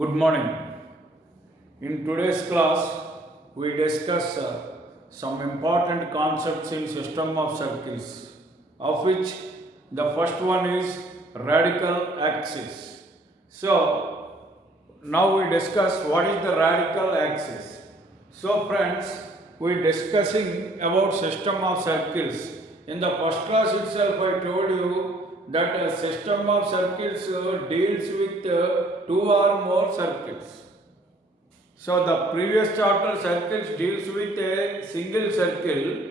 Good morning. In today's class, we discuss some important concepts in system of circles, of which the first one is radical axis. So, now we discuss what is the radical axis. So, friends, we discussing about system of circles. In the first class itself, I told you that a system of circles deals with two or more circles. So the previous chapter circles deals with a single circle,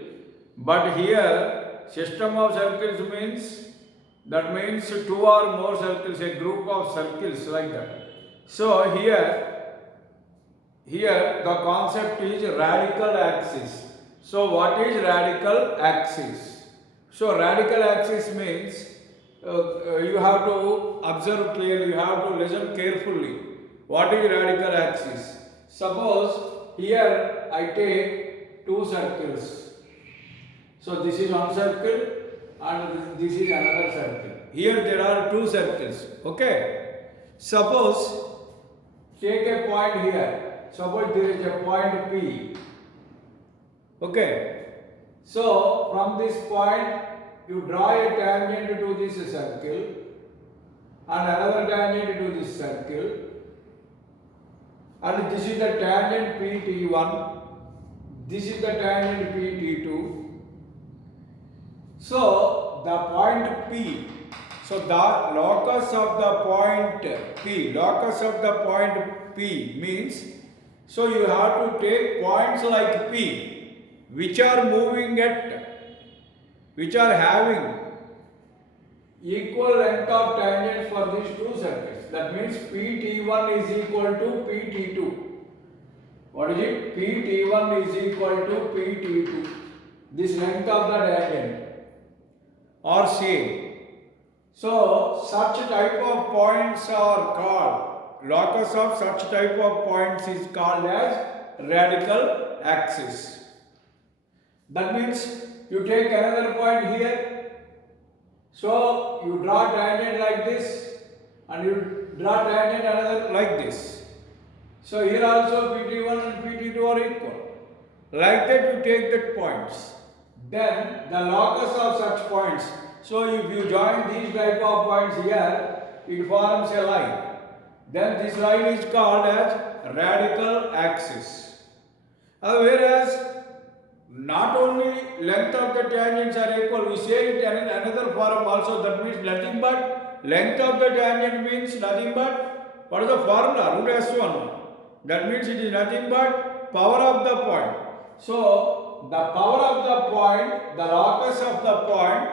but here system of circles means two or more circles, a group of circles like that. So here the concept is radical axis. So what is radical axis? So radical axis means you have to observe clearly, you have to listen carefully. What is radical axis? Suppose here I take two circles. So this is one circle and this is another circle. Here there are two circles. Okay. Suppose take a point here. Suppose there is a point P. Okay. So from this point you draw a tangent to this circle and another tangent to this circle, and this is the tangent PT1, this is the tangent PT2. So the point P, so the locus of the point P means, so you have to take points like P which are having equal length of tangents for these two circles. That means PT1 is equal to PT2. What is it? PT1 is equal to PT2. This length of the tangent are same. So such type of points are called, locus of such type of points is called as radical axis. That means you take another point here, so you draw tangent like this and you draw tangent another like this. So here also PT1 and PT2 are equal. Like that you take that points. Then the locus of such points. So if you join these type of points here, it forms a line. Then this line is called as radical axis. Whereas not only length of the tangents are equal, we say it in another form also, that means nothing but length of the tangent means nothing but, what is the formula? Root S1. That means it is nothing but power of the point. So the power of the point, the locus of the point,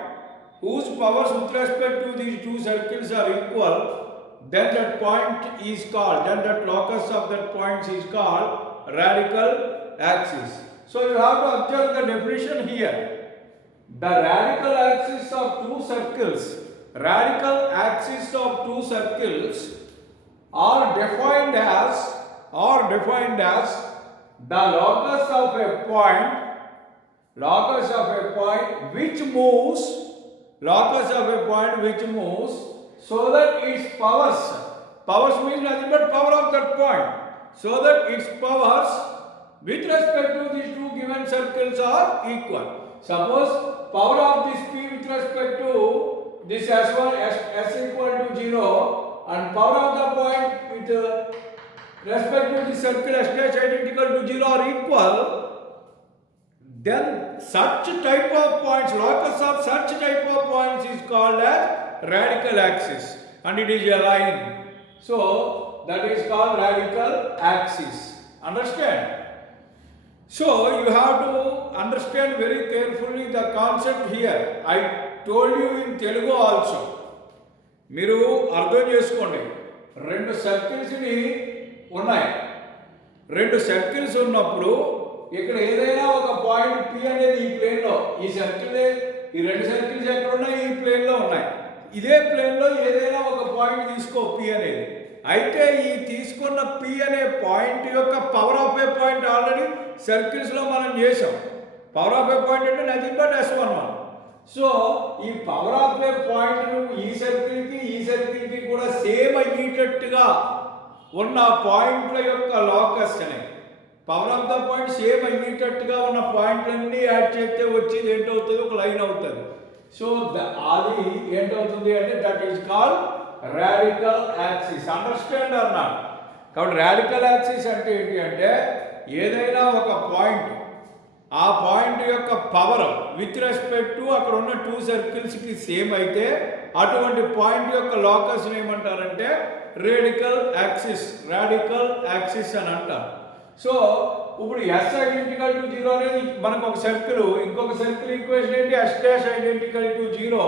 whose powers with respect to these two circles are equal, then that point is called, then that locus of that point is called radical axis. So you have to observe the definition here. The radical axis of two circles are defined as the locus of a point which moves so that its powers means nothing but power of that point, so that its powers with respect to these two given circles are equal. Suppose power of this P with respect to this S1, S equal to 0, and power of the point with respect to this circle S dash identical to 0 are equal, then such type of points, locus of such type of points is called as radical axis, and it is a line. So that is called radical axis. Understand? So you have to understand very carefully the concept here. I told you in Telugu also. మీరు అర్థం చేసుకోండి. రెండు సర్కిల్స్ ఉన్నాయి. రెండు సర్కిల్స్ ఉన్నప్పుడు ఇక్కడ ఏదైనా ఒక పాయింట్ P అనేది ఈ ప్లేన్ లో, ఈ రెండు సర్కిల్స్ ఎక్కడ ఉన్నాయి? ఈ ప్లేన్ లో ఉన్నాయి. ఇదే ప్లేన్ లో ఏదైనా ఒక పాయింట్ తీసుకో P అనేది. అయితే ఈ తీసుకున్న P అనే పాయింట్ యొక్క power of a point already circles లో మనం చేసాం. పవర్ ఆఫ్ ఏ పాయింట్ అంటే నథింగ్ బట్ S11. సో ఈ పవర్ ఆఫ్ ఏ పాయింట్ ఈ సర్కిల్ కి కూడా సేమ్ అయ్యేటట్టుగా ఉన్న పాయింట్ల యొక్క లోకస్ అని power of the point same అయ్యేటట్టుగా ఉన్న పాయింట్లన్నీ యాడ్ చేస్తే వచ్చేది ఏంటవుతుంది, ఒక లైన్ అవుతుంది. సో అది ఏంటవుతుంది అంటే that is called radical axis. Understand or not? కాబట్టి రాడికల్ యాక్సిస్ అంటే ఏంటి అంటే ఏదైనా ఒక పాయింట్, ఆ పాయింట్ యొక్క పవర్ విత్ రెస్పెక్ట్ టు అక్కడ ఉన్న టూ సర్కిల్స్కి సేమ్ అయితే అటువంటి పాయింట్ యొక్క లోకస్ ఏమంటారంటే రాడికల్ యాక్సిస్ అని అంటారు. సో ఇప్పుడు ఎస్ ఐడెంటికల్ టు జీరో అనేది మనకు ఒక సర్కిల్, ఇంకొక సర్కిల్ ఈక్వేషన్ ఏంటి yes dash identical to zero.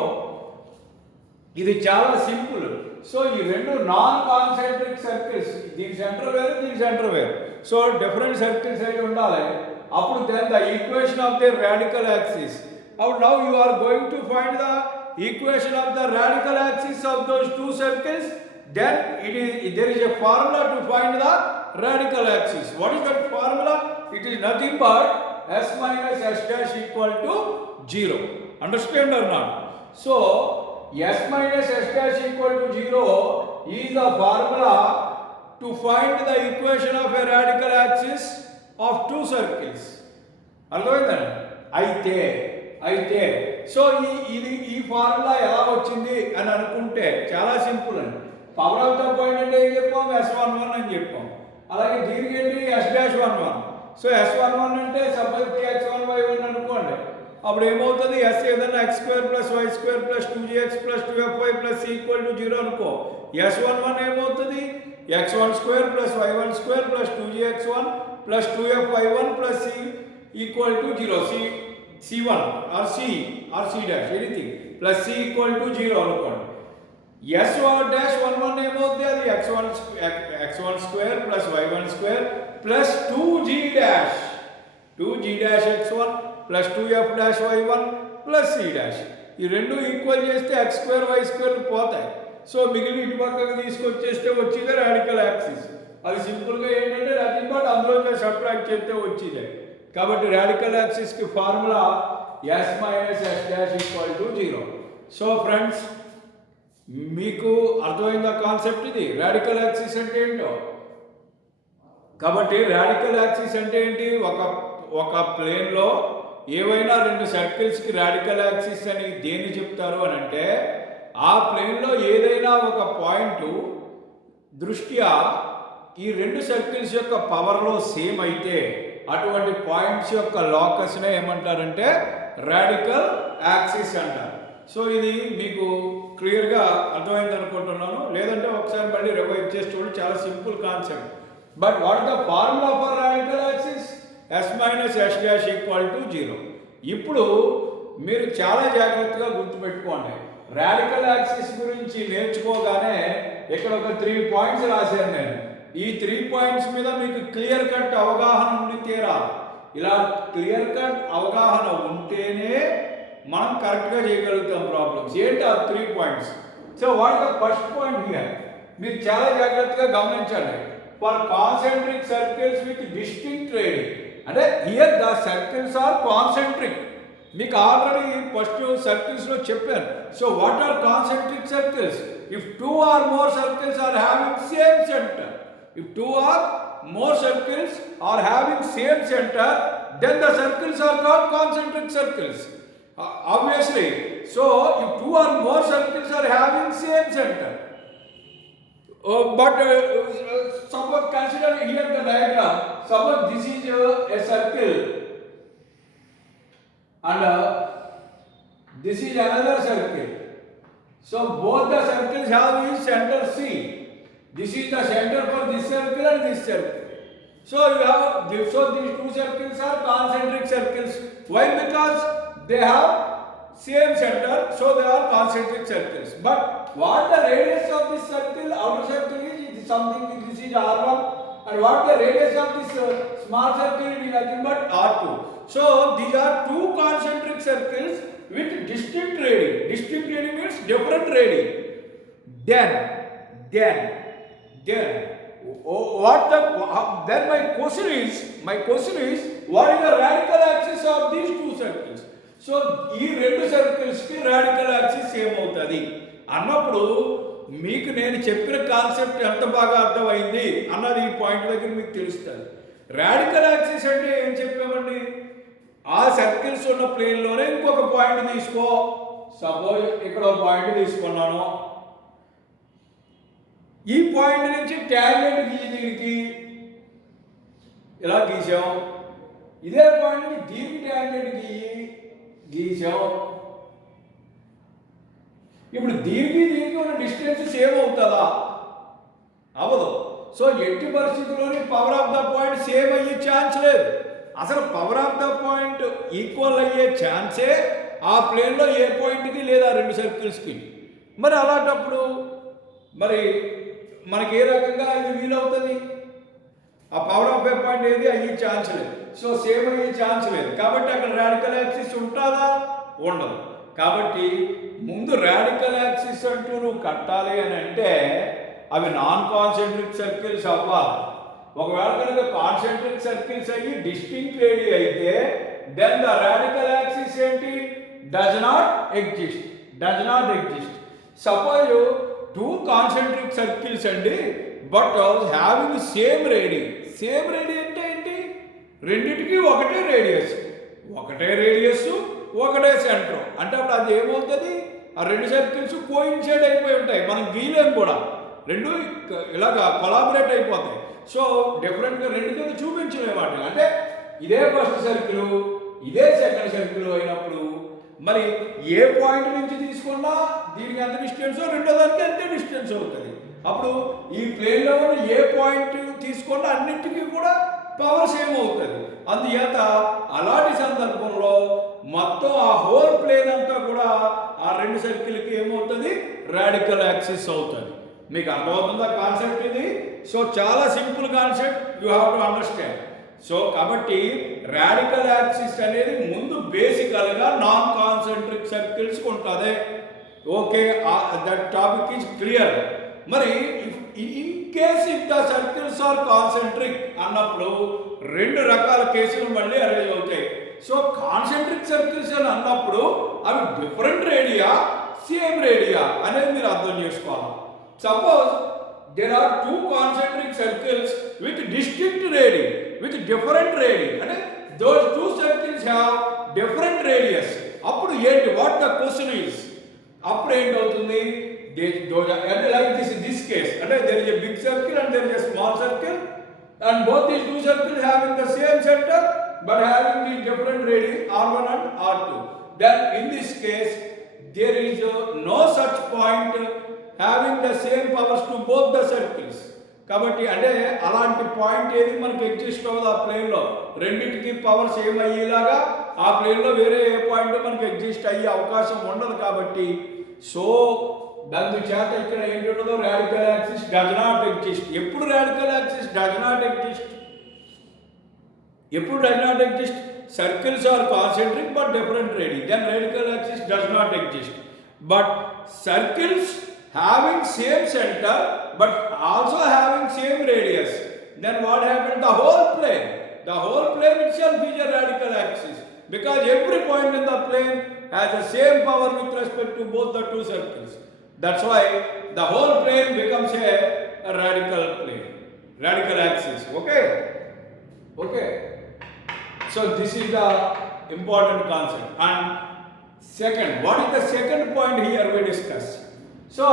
ఇది చాలా సింపుల్. సో ఈ రెండు నాన్ కాన్సెంట్రిక్ సర్కిల్స్, దీని సెంటర్ వేరు, దీని సెంటర్ వేరు. సో డిఫరెంట్ సర్కిల్స్ అయి ఉండాలి. అప్పుడు then the equation of the radical axis. అప్పుడు now you are going to find the equation of the radical axis of those two circles. Then there is a formula to find the radical axis. What is that formula? It is nothing but s minus s dash equal to 0. Understand or not? So s minus s dash equal to 0 is the formula to find the equation of a radical axis of two circles. అర్థమైందండి? అయితే సో ఈ ఫార్ములా ఎలా వచ్చింది అని అనుకుంటే చాలా సింపుల్ అండి. Power of the point అంటే ఏం చెప్పాం, S11 అని చెప్పాం. అలాగే దీనికి ఏంటి S-11. సో S11 అంటే సపోజ్ x1y1 అనుకోండి. అప్పుడు ఏమవుతుంది, ఎస్ ఏదైనా x² + y² + 2gx + 2fy + c = 0 అనుకో. S11 ఏమవుతుంది, x12 + y12 + 2gx1 + 2fy1 + c = 0. c1 or c dash anything plus c = 0 అనుకోండి. S-11 ఏమవుతుంది, అది x12 + y12 + 2g dash x1 + 2f dash y1 + c dash. ఈ రెండు ఈక్వల్ చేస్తే x² y² పోతాయి. సో మిగిలిన ఇటు పక్కకు తీసుకొచ్చేస్తే వచ్చేదే రాడికల్ యాక్సిస్. అది సింపుల్గా ఏంటంటే నథింగ్ బట్ అందులో సబ్ట్రాక్ట్ చేస్తే వచ్చేదే. కాబట్టి రాడికల్ యాక్సిస్కి formula s minus s dash equal to 0. So friends, మీకు అర్థమైందా కాన్సెప్ట్? ఇది రాడికల్ యాక్సిస్ అంటే ఏంటో. కాబట్టి రాడికల్ యాక్సిస్ అంటే ఏంటి, ఒక ప్లేన్లో ఏవైనా రెండు సర్కిల్స్కి రాడికల్ యాక్సిస్ అని దేన్ని చెప్తారు అని అంటే, ఆ ప్లేన్లో ఏదైనా ఒక పాయింట్ దృష్ట్యా ఈ రెండు సర్కిల్స్ యొక్క పవర్లో సేమ్ అయితే అటువంటి పాయింట్స్ యొక్క లోకస్నే ఏమంటారంటే రాడికల్ యాక్సిస్ అంటారు. సో ఇది మీకు క్లియర్గా అర్థమైంది అనుకుంటున్నాను. లేదంటే ఒకసారి మళ్ళీ రివైజ్ చేసి చూడండి, చాలా simple concept. But what the formula for radical axis? s minus s dash equal to 0. ఇప్పుడు మీరు చాలా జాగ్రత్తగా గుర్తుపెట్టుకోండి. రాడికల్ యాక్సిస్ గురించి నేర్చుకోగానే ఇక్కడ ఒక 3 పాయింట్స్ రాశాను నేను. ఈ 3 పాయింట్స్ మీద మీకు క్లియర్ కట్ అవగాహన ఉండి తీరాలి. ఇలా క్లియర్ కట్ అవగాహన ఉంటేనే మనం కరెక్ట్గా చేయగలుగుతాం ప్రాబ్లమ్స్. ఏంటి ఆ 3 points? So what the first point here, మీరు చాలా జాగ్రత్తగా గమనించండి. For concentric circles with distinct radius, అంటే here the circles are concentric. మీకు ఆల్రెడీ ఫస్ట్ సర్కిల్స్లో చెప్పాను. So what are concentric circles? If 2 or more circles are having same center, if 2 or more circles are having same center, then the circles are called concentric circles. Obviously, so if 2 or more circles are having same center, but suppose consider here the diagram. Suppose this is a circle and this is another circle. So both the circles have its center C. This is the center for this circle and this circle. So these two circles are concentric circles. Why? Because they have same center, so they are concentric circles. But what the radius of this circle, outer circle is something, this is R1, and what the radius of this small circle is nothing but R2. So these are two concentric circles with distinct radii. Distinct radii means different radii. Then my question is what is the radical axis of these two circles? So ఈ రెండు సర్కిల్స్ కి radical axis ఏమవుతుంది అన్నప్పుడు మీకు నేను చెప్పిన కాన్సెప్ట్ ఎంత బాగా అర్థమైంది అన్నది ఈ పాయింట్ దగ్గర మీకు తెలుస్తుంది. రాడికల్ యాక్సిస్ అంటే ఏం చెప్పామండి, ఆ సర్కిల్స్ ఉన్న ప్లేన్లోనే ఇంకొక పాయింట్ తీసుకో. సపోజ్ ఇక్కడ ఒక పాయింట్ తీసుకున్నాను, ఈ పాయింట్ నుంచి ట్యాంజెంట్ దీనికి ఇలా గీసాం, ఇదే పాయింట్ నుంచి దీనికి ట్యాంజెంట్ గీసాం. ఇప్పుడు దీనికి ఉన్న డిస్టెన్స్ సేమ్ అవుతుందా? అవ్వదు. సో ఎట్టి పరిస్థితుల్లోని power of the point same అయ్యే ఛాన్స్ లేదు. అసలు power of the point equal అయ్యే ఛాన్సే ఆ ప్లేన్లో ఏ పాయింట్కి లేదా రెండు సర్కిల్స్కి. మరి అలాంటప్పుడు మరి మనకి ఏ రకంగా ఇది వీలవుతుంది? ఆ పవర్ ఆఫ్ ఏ పాయింట్ ఏది అయ్యే ఛాన్స్ లేదు. సో సేమ్ అయ్యే ఛాన్స్ లేదు. కాబట్టి అక్కడ రాడికల్ యాక్సిస్ ఉంటుందా? ఉండదు. కాబట్టి ముందు రాడికల్ యాక్సిస్ అంటూ నువ్వు కట్టాలి అని అంటే అవి నాన్ కాన్సెంట్రిక్ సర్కిల్స్ అవ్వాలి. ఒకవేళ కనుక కాన్సెంట్రిక్ సర్కిల్స్ అయ్యి డిస్టింక్ట్ రేడి అయితే దెన్ ద రాడికల్ యాక్సిస్ ఏంటి? Does not exist. Suppose two concentric circles అండి, బట్ హ్యావింగ్ సేమ్ రేడి అంటే ఏంటి? రెండింటికి ఒకటే రేడియస్, ఒకటే సెంటర్. అంటే అప్పుడు అది ఏమవుతుంది? ఆ రెండు సర్కిల్స్ కోయిన్సైడ్ అయిపోయి ఉంటాయి, మనం గీలేం కూడా, రెండు ఇలాగా కొలాబరేట్ అయిపోతాయి. సో డిఫరెంట్గా రెండు కింద చూపించలేమాట. అంటే ఇదే ఫస్ట్ సర్కిల్, ఇదే సెకండ్ సర్కిల్ అయినప్పుడు మరి ఏ పాయింట్ నుంచి తీసుకున్నా దీనికి ఎంత డిస్టెన్స్, రెండో దానికి అంతే డిస్టెన్స్ అవుతుంది. అప్పుడు ఈ ప్లేన్లో ఉన్న ఏ పాయింట్ తీసుకున్నా అన్నింటికీ కూడా పవర్ సేమ్ అవుతుంది. అందుచేత అలాంటి సందర్భంలో మొత్తం ఆ హోల్ ప్లేన్ అంతా కూడా ఆ రెండు సర్కిల్కి ఏమవుతుంది? రాడికల్ యాక్సిస్ అవుతుంది. మీకు అర్థమవుతుందా కాన్సెప్ట్ ఇది? సో చాలా simple concept, you have to understand. So కాబట్టి రాడికల్ యాక్సిస్ అనేది ముందు బేసికల్గా నాన్ కాన్సెంట్రిక్ సర్కిల్స్కి ఉంటుంది. Okay, that topic is clear. మరి in case if the circles are concentric అన్నప్పుడు రెండు రకాల కేసులు మళ్ళీ అరేంజ్ అవుతాయి. సో కాన్సెంట్రిక్ సర్కిల్స్ అని అన్నప్పుడు అవి డిఫరెంట్ రేడియా, సేమ్ రేడియా అనేది మీరు అర్థం చేసుకోవాలి. Suppose there are two concentric circles with distinct radii, with different radii, and those two circles have different radius. Appudu enti, what the question is? Appudu enti avutundi? Like this case, and there is a big circle and there is a small circle, and both these two circles having the same center but having the different radii R1 and R2. Then in this case there is no such point having the same powers to both the circles. కాబట్టి అంటే అలాంటి పాయింట్ ఏది మనకి ఎగ్జిస్ట్ అవ్వదు ఆ ప్లేన్లో. రెండింటికి power same అయ్యేలాగా ఆ ప్లేన్లో వేరే ఏ పాయింట్ మనకి ఎగ్జిస్ట్ అయ్యే అవకాశం ఉండదు. కాబట్టి సో దాని చేత ఇక్కడ ఏంటి ఉండదు? Radical axis does not exist. ఎప్పుడు radical axis does not exist? Circles are concentric but different radius, then radical axis does not exist. But circles having same center but also having same radius, then what happened? The whole plane itself is a radical axis, because every point in the plane has the same power with respect to both the two circles. That's why the whole plane becomes a radical axis. Okay. So this is the important concept. And second, what is the second point here we discuss? So,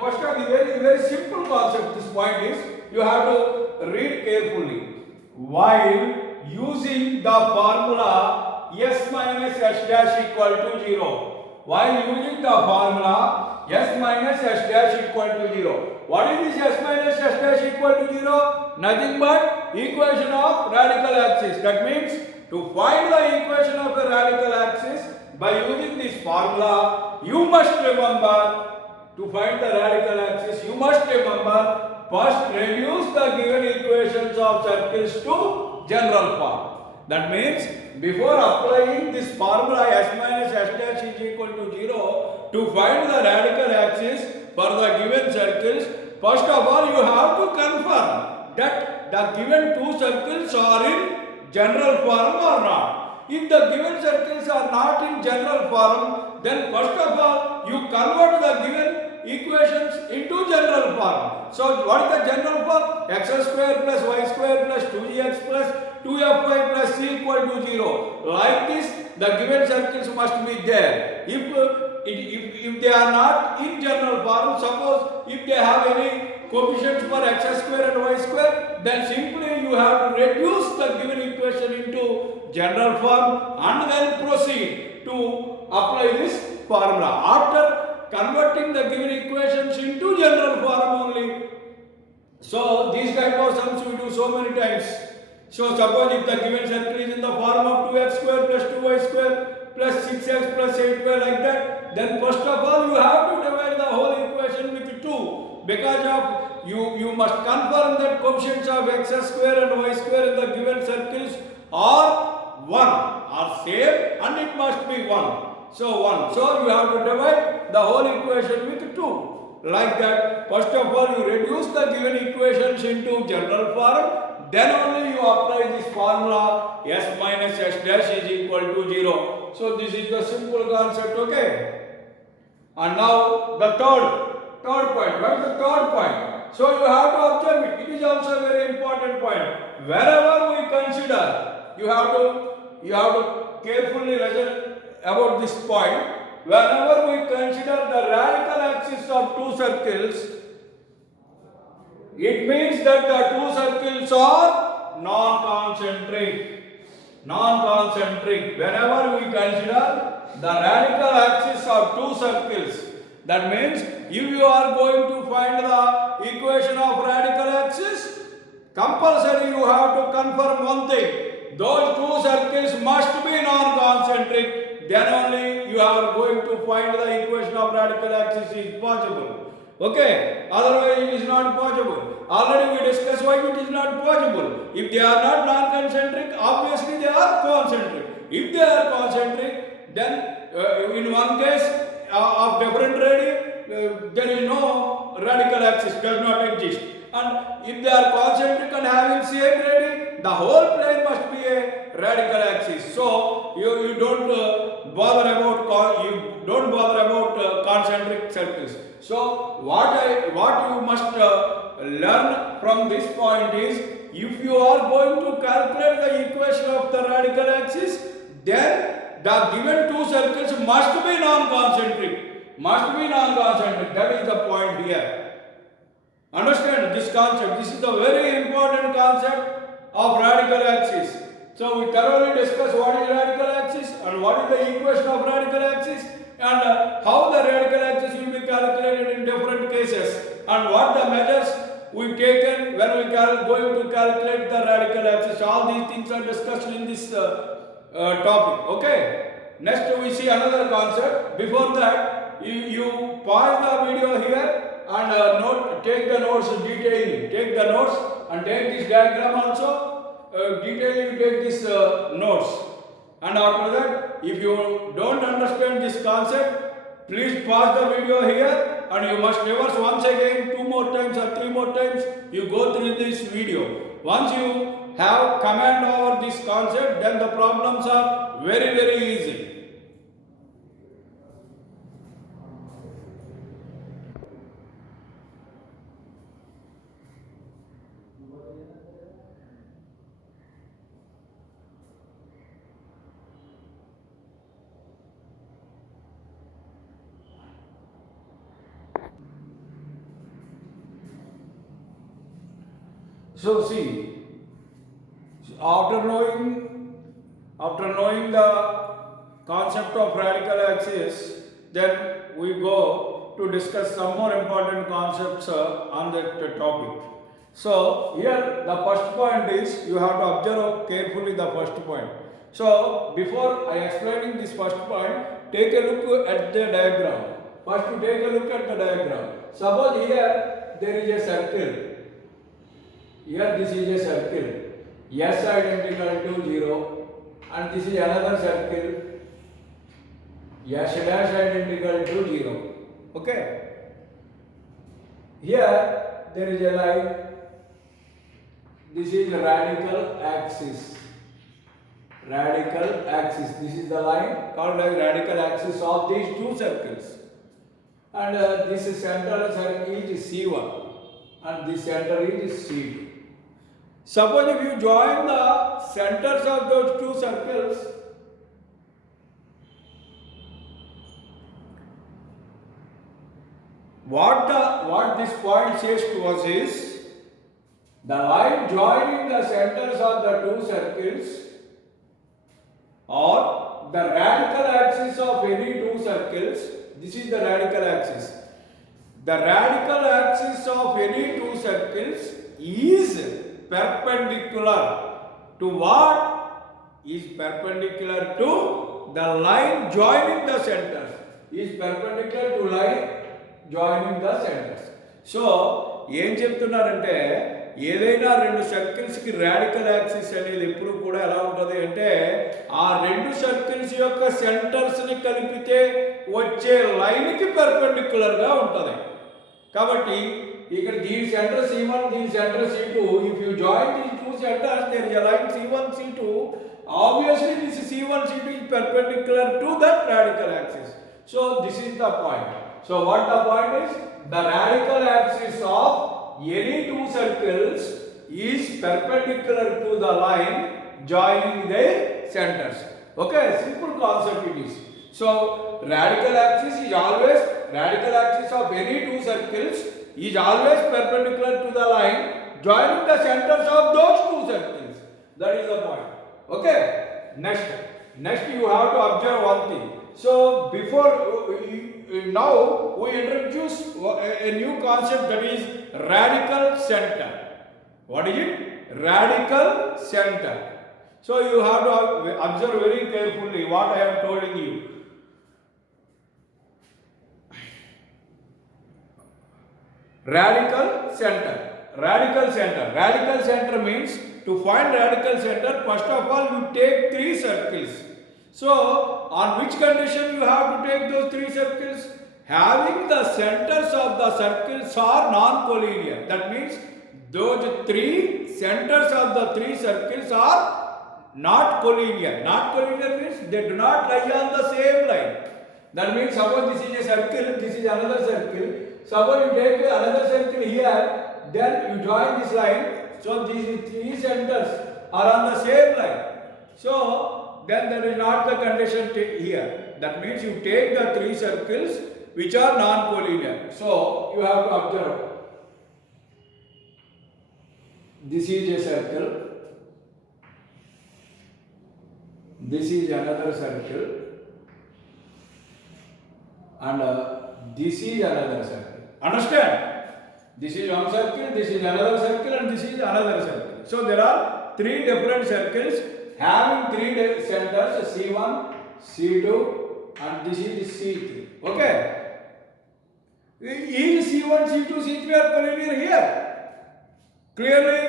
first of all, very simple concept. This point is you have to read carefully. While using the formula S minus S dash equal to 0. While using the formula S minus S dash equal to 0. What is this S minus S dash equal to 0? Nothing but equation of radical axis. That means to find the equation of the radical axis by using this formula, you must remember, to find the radical axis, you must remember, first reduce the given equations of circles to general form. That means before applying this formula S minus S dash is equal to 0 to find the radical axis for the given circles, first of all you have to confirm that the given two circles are in general form or not. If the given circles are not in general form, then first of all you convert the given equations into general form. So what is the general form? X square plus y square plus 2gx plus 2fy plus c equal to 0. Like this, the given circles must be there. If they are not in general form, suppose if they have any coefficients for x square and y square, then simply you have to reduce the given equation into general form and then proceed to apply this formula. After converting the given equations into general form only, so these type of sums we do so many times. So suppose if the given circle is in the form of 2x square plus 2y square plus 6x plus 8y like that, then first of all you have to divide the whole equation with 2, because of you must confirm that coefficients of x square and y square in the given circles are 1, are same, and it must be 1. So 1. So you have to divide the whole equation with 2. Like that, first of all you reduce the given equations into general form, then only you apply this formula s minus s dash is equal to 0. So this is the simple concept, okay? And now the third point. What is the third point? So you have to observe it. It is also a very important point. Wherever we consider, you have to carefully listen about this point. Whenever we consider the radical axis of two circles, it means that the two circles are non-concentric. Whenever we consider the radical axis of two circles, that means if you are going to find the equation of radical axis, compulsory you have to confirm one thing: those two circles must be non-concentric. Then only you are going to find the equation of radical axis is possible. Okay, otherwise it is not possible. Already we discussed why it is not possible. If they are not non-concentric, obviously they are concentric. If they are concentric, then in one case of different radii, there is no radical axis, does not exist. And if they are concentric and having same radii, the whole plane must be a radical axis. So you don't bother about concentric circles. So what you must learn from this point is, if you are going to calculate the equation of the radical axis, then the given two circles must be non-concentric. That is the point here. Understand this concept. This is the very important concept of radical axis. So we thoroughly discussed what is radical axis and what is the equation of radical axis, and how the radical axis will be calculated in different cases, and what the measures we've taken when we are going to calculate the radical axis. All these things are discussed in this topic. Okay. Next we see another concept. Before that, you pause the video here and take the notes detailing. Take the notes and take this diagram also. Detailing, you take this notes. And after that, if you don't understand this concept, please pause the video here and you must reverse once again 2 more times or 3 more times. You go through this video. Once you have command over this concept, then the problems are very, very easy. So see, after knowing the concept of radical axis, then we go to discuss some more important concepts on that topic. So here the first point is, you have to observe carefully the first point. So before I explaining this first point, take a look at the diagram. First you take a look at the diagram. Suppose here there is a circle. Here this is a circle, S identical to 0, and this is another circle, S dash identical to 0. Okay. Here there is a line. This is radical axis. This is the line called as radical axis of these two circles. and this center is C1 and this center is C2. Suppose if you join the centers of those two circles, what this point says to us is the line joining the centers of the two circles or the radical axis of any two circles. This is the radical axis. The radical axis of any two circles is perpendicular to what? Is perpendicular to the line joining the centers. Is perpendicular to line joining the centers. So, ఏం చెప్తున్నారంటే ఏదైనా రెండు సర్కిల్స్కి radical axis అనేది ఎప్పుడు కూడా ఎలా ఉంటుంది అంటే ఆ రెండు సర్కిల్స్ యొక్క సెంటర్స్ని కలిపితే వచ్చే లైన్కి పెర్పెండిక్యులర్గా ఉంటుంది. కాబట్టి ఇక్కడ దీని సెంటర్ C1, దీని centre C2. If you join these two centers, there is a line C1, C2. Obviously, this C1, C2 is perpendicular to that radical axis. So, this is the point. So, what the point is? The radical axis of any two circles is perpendicular to the line joining their centers. Okay, simple concept it is. So, radical axis of any two circles is always perpendicular to the line joining the centers of those two circles. That is the point. Okay, next you have to observe one thing. So, before now we introduce a new concept, that is radical center. What is it? Radical center. So you have to observe very carefully what I am telling you. Radical center. Radical center means, to find radical center, first of all you take three circles. So, on which condition you have to take those three circles? Having the centers of the circles are non-collinear. That means those three centers of the three circles are not collinear. Not collinear means they do not lie on the same line. That means suppose this is a circle, this is another circle. Suppose you take another circle here, then you join this line. So these three centers are on the same line. So then there is not the condition here. That means you take the three circles which are non-collinear. So you have to observe. This is a circle. This is another circle. And this is another circle. Understand? This is one circle, this is another circle, and this is another circle. So there are three different circles having three centers, C1, C2, and this is C3. Okay? Is C1, C2, C3 are collinear here? Clearly,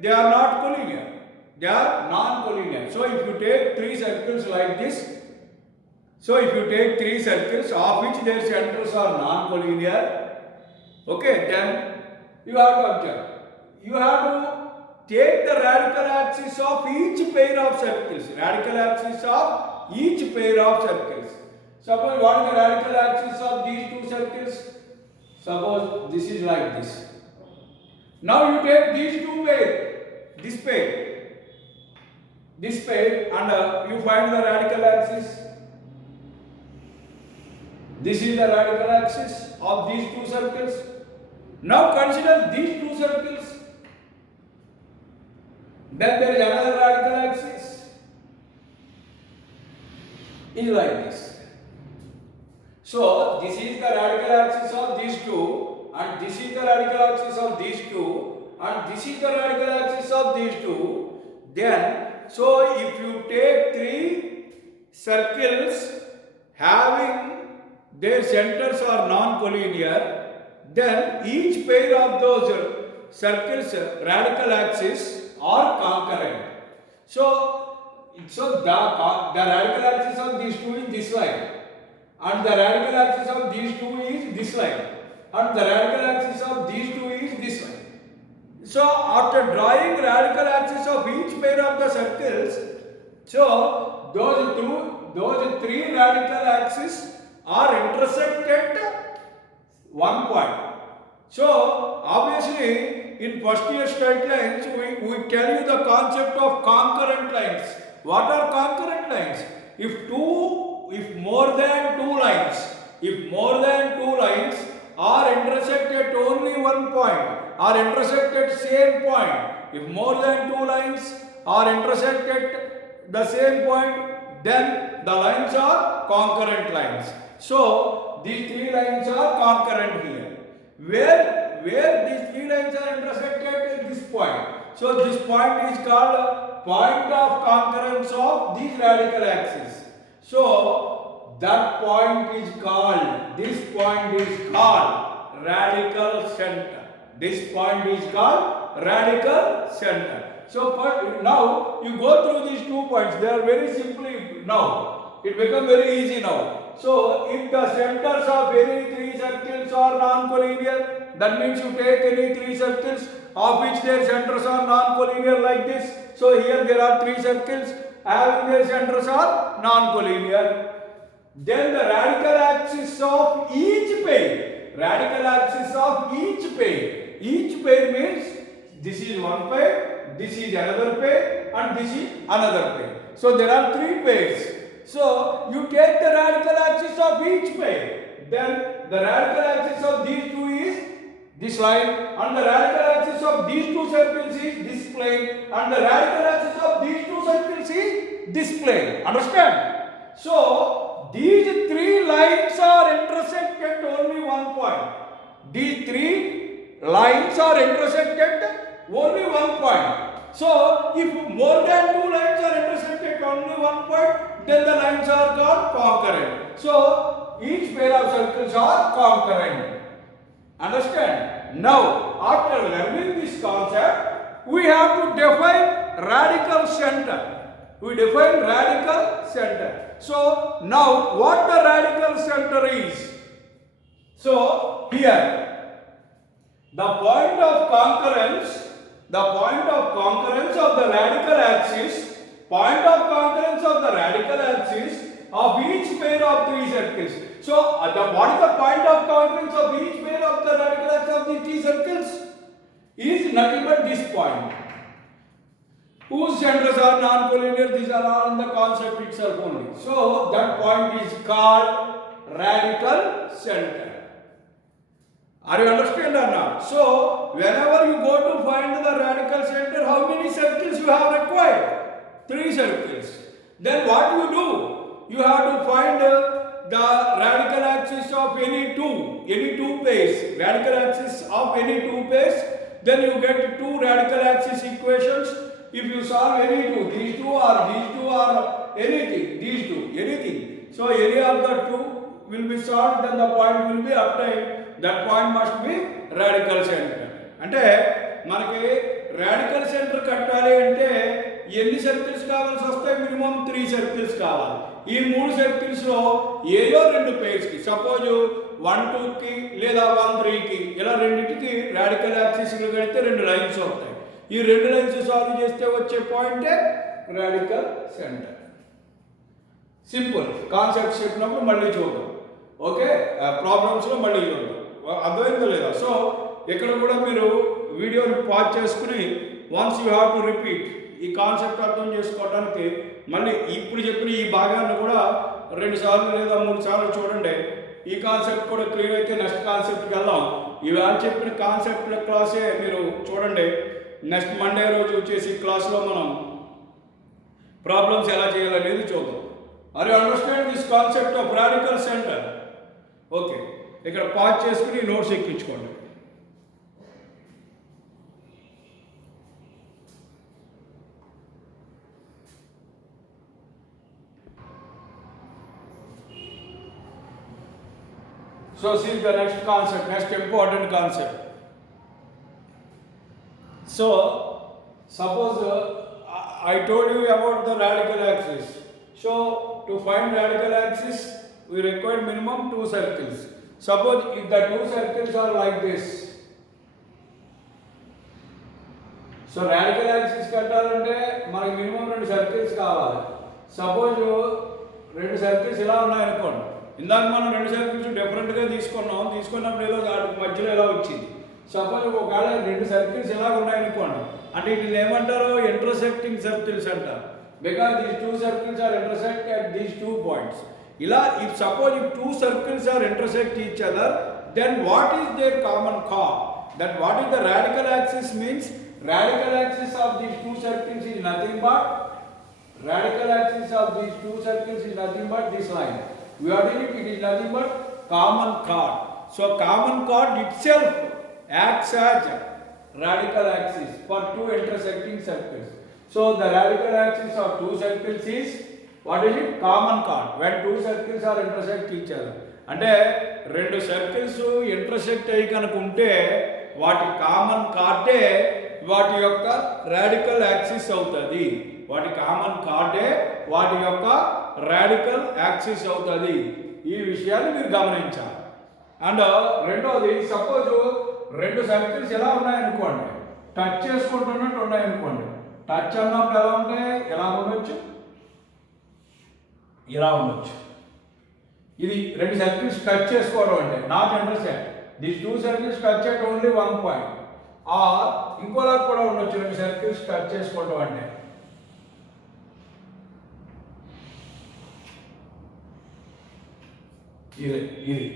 they are not collinear. They are non-collinear. So if you take three circles like this, of which their centers are non-collinear, okay, then you have to observe. You have to take the radical axis of each pair of circles. Radical axis of each pair of circles. Suppose what is the radical axis of these two circles? Suppose this is like this. Now you take these two pairs, this pair, and you find the radical axis. This is the radical axis of these two circles. Now consider these two circles. Then there is another radical axis. Is like this. So this is the radical axis of these two, and this is the radical axis of these two, and this is the radical axis of these two. Then, so if you take three circles having their centers are non-collinear, then each pair of those circles radical axis are concurrent. So the radical axis of these two is this line, and the radical axis of these two is this line, and the radical axis of these two is this line. So after drawing radical axis of each pair of the circles, so those three radical axes are intersected 1 point. So obviously in first year straight lines we tell you the concept of concurrent lines. What are concurrent lines? If more than two lines are intersect at only one point, are intersect at same point, if more than two lines are intersect at the same point, then the lines are concurrent lines. So these three lines are concurrent here. Where these three lines are intersected at this point. So this point is called point of concurrence of these radical axes. So that point is called, this point is called radical center. This point is called radical center. So now you go through these 2 points. They are very simply now. It becomes very easy now. So if the centers of any three circles are non-collinear, that means you take any three circles of which their centers are non-collinear like this. So here there are three circles having their centers are non-collinear. Then the radical axis of each pair. Radical axis of each pair. Each pair means this is one pair, this is another pair, and this is another pair. So there are three pairs. So you take the radical axis of each pair. Then the radical axis of these two is this line, and the radical axis of these two circles is this plane, and the radical axis of these two circles is this plane. Understand? So these three lines are intersect at only one point. These three lines are intersect at only one point. So if more than two lines are intersected at only one point, then the lines are called concurrent. So each pair of circles are concurrent. Understand? Now, after learning this concept, we have to define radical center. We define radical center. So now, what the radical center is? So here, the point of concurrence of the radical axis, of each pair of three circles. So, what is the point of concurrence of each pair of the radical axis of these three circles? Is nothing but this point. Whose centers are non-collinear? These are all in the concept itself only. So, that point is called radical center. Are you understand or not? So, whenever you go to find the radical center, how many circles you have required? Three circles. Then what you do? You have to find the radical axis of any two pairs. Radical axis of any two pairs. Then you get two radical axis equations. If you solve any two, these two are anything, these two, anything. So, any of the two will be solved, then the point will be obtained. That point must be radical center. అంటే మనకి radical center కట్టాలి అంటే ఎన్ని సర్కిల్స్ కావాల్సి వస్తాయి? మినిమం 3 సర్కిల్స్ కావాలి. ఈ 3 సర్కిల్స్ లో ఏదో రెండు పేర్స్ కి, సపోజ్ 1 2 కి లేదా 1 3 కి, ఇలా రెండింటికి రాడికల్ యాక్సిస్ కడితే రెండు లైన్స్ వస్తాయి. ఈ రెండు లైన్స్ సాల్వ్ చేస్తే వచ్చే పాయింటే రాడికల్ సెంటర్. సింపుల్. కాన్సెప్ట్స్ చెప్పినప్పుడు మళ్ళీ చూద్దాం. ఓకే, ప్రాబ్లమ్స్లో మళ్ళీ చూద్దాం. అర్థమైందో లేదా? సో ఇక్కడ కూడా మీరు వీడియోని పాజ్ చేసుకుని once you have to repeat. ఈ కాన్సెప్ట్ అర్థం చేసుకోవడానికి మళ్ళీ ఇప్పుడు చెప్పిన ఈ భాగాన్ని కూడా 2 సార్లు లేదా 3 సార్లు చూడండి. ఈ కాన్సెప్ట్ కూడా క్లియర్ అయితే నెక్స్ట్ కాన్సెప్ట్కి వెళ్దాం. ఇవాళ చెప్పిన కాన్సెప్ట్ల క్లాసే మీరు చూడండి. నెక్స్ట్ మండే రోజు వచ్చేసి క్లాస్లో మనం ప్రాబ్లమ్స్ ఎలా చేయాలనేది చూద్దాం. Are you understand this concept of radical centre? Okay, ఇక్కడ పాజ్ చేసుకుని నోట్స్ ఎక్కించుకోండి. So see the next concept, next important concept. So suppose I told you about the radical axis. So to find radical axis, we require minimum 2 circles. Suppose if the 2 circles are like this. So radical axis కట్టాలంటే మనకి మినిమం 2 సర్కిల్స్ కావాలి. సపోజ్ 2 సర్కిల్స్ ఇలా ఉన్నాయనుకోండి. ఇందాక మనం రెండు సర్కిల్స్ డిఫరెంట్గా తీసుకున్నప్పుడు ఏదో వాటి మధ్యలో ఎలా వచ్చింది. సపోజ్ ఒకవేళ రెండు సర్కిల్స్ ఎలా ఉన్నాయనుకోండి, అంటే వీటిని ఏమంటారు, ఇంటర్సెక్టింగ్ సర్కిల్స్ అంటారు. Because these two circles are intersect at these 2 points. ఇలా if suppose if 2 circles are intersect each other, then what is their common chord? That what is the radical axis means? Radical axis of these 2 circles is nothing but this line. We are doing it is nothing but common chord. So common chord itself acts as radical axis for 2 intersecting circles. So the radical axis of 2 circles is what is it? Common chord. When 2 circles are intersect each other. అంటే రెండు circles intersect అయ్యి కనుక ఉంటే వాటి కామన్ కార్డే వాటి యొక్క radical axis అవుతుంది. వాటి కామన్ కార్డే వాటి యొక్క రాడికల్ యాక్సిస్ అవుతుంది. ఈ విషయాన్ని మీరు గమనించాలి. అండ్ రెండోది, సపోజ్ రెండు సర్కిల్స్ ఎలా ఉన్నాయనుకోండి, టచ్ చేసుకుంటున్నట్టు ఉన్నాయనుకోండి. టచ్ అన్నప్పుడు ఎలా ఉంటాయి, ఎలా ఉండొచ్చు, ఇలా ఉండొచ్చు. ఇది రెండు సర్కిల్స్ టచ్ చేసుకోవడం అంటే not intersect. This 2 circles touch at only 1 point. Or ఇంకోలా కూడా ఉండొచ్చు, రెండు సర్కిల్స్ టచ్ చేసుకోవడం అంటే ఇది.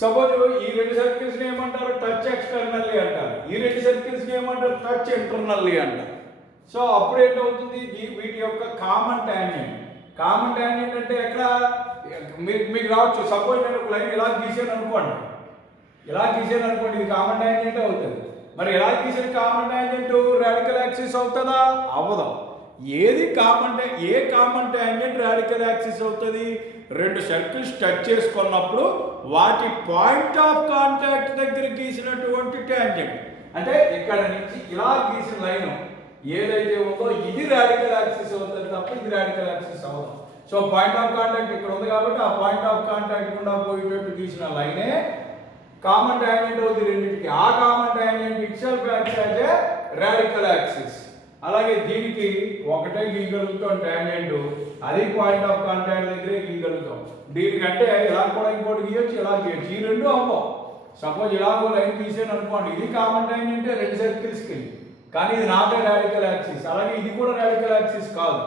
సపోజ్ ఈ రెండు సర్కిల్స్ని ఏమంటారు, టచ్ ఎక్స్టర్నల్లీ అంటారు. ఈ రెండు సర్కిల్స్ని ఏమంటారు, టచ్ ఇంటర్నల్లీ అంటారు. సో అప్పుడు ఏంటవుతుంది, వీటి యొక్క కామన్ టాంజెంట్ అంటే ఎక్కడ మీకు రావచ్చు. సపోజ్ నేను ఒక లైన్ ఇలా గీసాను అనుకోండి, ఇది కామన్ టాంజెంట్ అవుతుంది. మరి ఎలా గీసిన కామన్ టాంజెంట్ రాడికల్ యాక్సిస్ అవుతుందా, అవ్వదు. A common tangent radical axis అవుతుంది, రెండు సర్కిల్స్ టచ్ చేసుకున్నప్పుడు వాటి పాయింట్ ఆఫ్ కాంటాక్ట్ దగ్గర గీసినటువంటి టాంజెంట్. అంటే ఇక్కడ నుంచి ఇలా గీసిన లైన్ ఏదైతే ఉందో ఇది రాడికల్ యాక్సిస్ అవుతుంది తప్ప ఇది రాడికల్ యాక్సిస్ అవ్వదు. సో పాయింట్ ఆఫ్ కాంటాక్ట్ ఇక్కడ ఉంది కాబట్టి ఆ పాయింట్ ఆఫ్ కాంటాక్ట్ గుండా పోయేటట్టు గీసిన లైనే కామన్ టాంజెంట్ అవుతుంది రెండింటికి. ఆ common tangent itself acts as a radical axis. అలాగే దీనికి ఒకటే గీయగలుగుతాం టాంజెంట్, అది పాయింట్ ఆఫ్ కాంటాక్ట్ దగ్గరే గీయగలుగుతాం. దీనికంటే ఇలా కూడా ఇంకోటి గీయొచ్చు, ఇలా గీయొచ్చు. ఈ రెండు అవ్వవు. సపోజ్ ఇలాగో లైన్ గీసాను అనుకోండి, ఇది కామన్ టాంజెంట్ రెండు సర్కిల్స్కి, కానీ ఇది నాట్ ఏ రాడికల్ యాక్సిస్. అలాగే ఇది కూడా రాడికల్ యాక్సిస్ కాదు,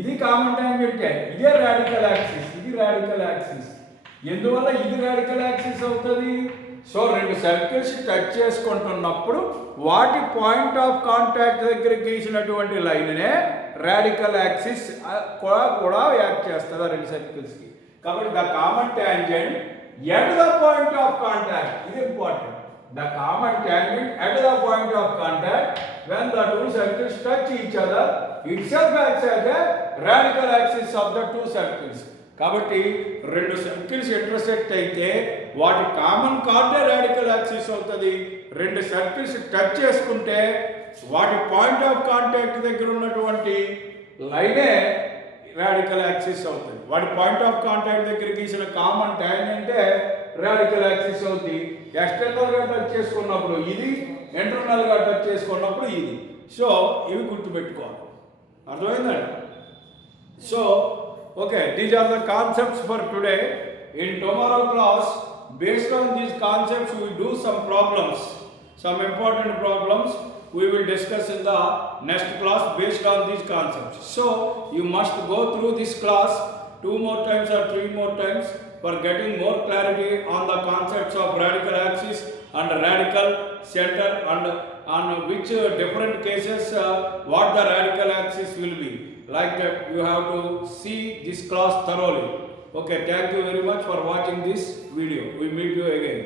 ఇది కామన్ టాంజెంటే, ఇదే రాడికల్ యాక్సిస్, ఇది రాడికల్ యాక్సిస్. ఎందువల్ల ఇది రాడికల్ యాక్సిస్ అవుతుంది, సో రెండు సర్కిల్స్ టచ్ చేసుకుంటున్నప్పుడు వాటి పాయింట్ ఆఫ్ కాంటాక్ట్ దగ్గర గీసినటువంటి లైన్నే రాడికల్ యాక్సిస్ కూడా యాక్ట్ చేస్తుంది ఆ రెండు సర్కిల్స్కి. కాబట్టి the common tangent at the point of contact, ఇది important. The common tangent at the point of contact when the 2 circles touch each other itself acts as a radical axis of the 2 circles. కాబట్టి రెండు circles intersect అయితే వాటి కామన్ కార్డే radical axis అవుతుంది. రెండు circles touch చేసుకుంటే వాటి పాయింట్ ఆఫ్ కాంటాక్ట్ దగ్గర ఉన్నటువంటి లైనే రాడికల్ యాక్సిస్ అవుతుంది. వాటి పాయింట్ ఆఫ్ కాంటాక్ట్ దగ్గర గీసిన కామన్ టాంజెంటే రాడికల్ యాక్సిస్ అవుతుంది. ఎక్స్టర్నల్గా టచ్ చేసుకున్నప్పుడు ఇది, ఇంటర్నల్గా టచ్ చేసుకున్నప్పుడు ఇది. సో ఇవి గుర్తుపెట్టుకోవాలి, అర్థమైందండి. So okay, these are the concepts for today. In tomorrow class, based on these concepts, we do some problems, some important problems we will discuss in the next class based on these concepts. So you must go through this class 2 more times or 3 more times for getting more clarity on the concepts of radical axis and radical center, and on which different cases what the radical axis will be. Like that you have to see this class thoroughly. Okay, thank you very much for watching this video. We meet you again.